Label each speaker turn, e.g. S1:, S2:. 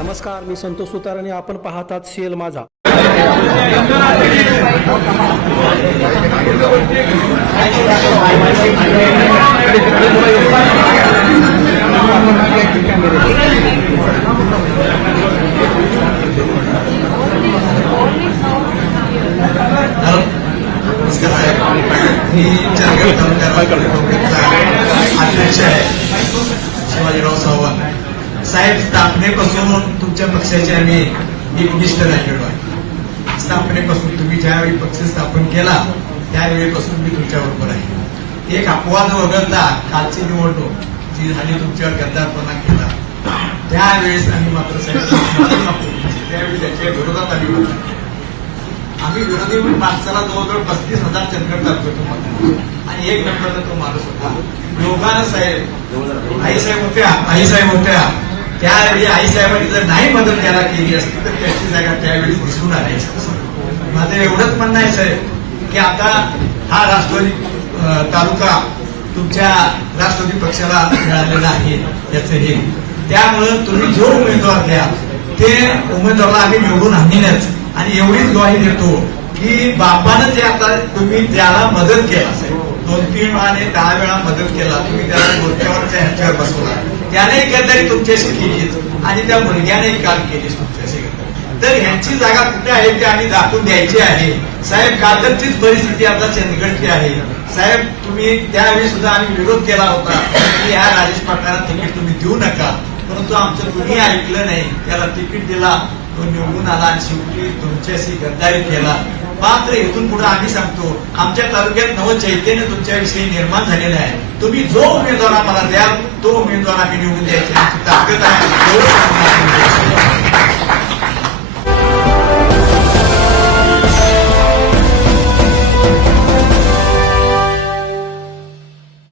S1: नमस्कार मी संतोष सुतार आणि आपण पाहतात सीएल माझा.
S2: शिवाजीराव चव्हाण. साहेब स्थापनेपासून तुमच्या पक्षाचे आम्ही एक निष्ठ राहिलेलो आहे. स्थापनेपासून तुम्ही ज्यावेळी पक्ष स्थापन केला त्यावेळीपासून मी तुमच्याबरोबर आहे. एक अपवाद वगळता कालची निवडणूक जी झाली तुमच्यावर गद्दारपणा केला त्यावेळेस आम्ही मात्र साहेब त्यावेळी त्याच्या विरोधात आम्ही होतो. आम्ही विरोधी माणसाला जवळजवळ पस्तीस हजार चंद्रक लागतो तुम्हाला आणि एक नंबरला तो माणूस होता. योगानं साहेब आई साहेब होत्या आई साहेब होत्या. त्यावेळी आई साहेबांनी जर नाही मदत त्याला केली असती तर त्याची जागा त्यावेळी घुसून आली असती माझं एवढंच म्हणणं आहे साहेब की आता हा राष्ट्रवादी तालुका तुमच्या राष्ट्रवादी पक्षाला मिळालेला आहे याचं हे. त्यामुळं तुम्ही जो उमेदवार द्या ते उमेदवाराला आम्ही निवडून आणण्याच आणि एवढीच ग्वाही देतो की बापानं जे आता तुम्ही त्याला मदत केला दोन तीन आणि दहा वेळा मदत केला तुम्ही त्याला डोक्यावरच्या ह्याच्यावर बसवला. त्याने गद्दारी तुमच्याशी केलीच आणि त्या मुलग्यानेही काल केलीच तुमच्याशी तर ह्यांची जागा कुठे आहे ते आम्ही दाखवून द्यायची आहे. साहेब कादरचीच परिस्थिती आता चंदगडची आहे. साहेब तुम्ही त्यावेळी सुद्धा आम्ही विरोध केला होता. की ह्या राजेश पाटलांना तिकीट तुम्ही देऊ नका. परंतु आमचं कुणी ऐकलं नाही त्याला तिकीट दिला तो निवडून आला आणि शेवटी तुमच्याशी गद्दारी केला. मात्र इथून पुढे आम्ही सांगतो आमच्या तालुक्यात नव चैतन्य तुमच्याविषयी निर्माण झालेलं आहे. तुम्ही जो उमेदवार आम्हाला द्याल तो उमेदवार आम्ही निवडून द्यायची आमची ताकद आहे.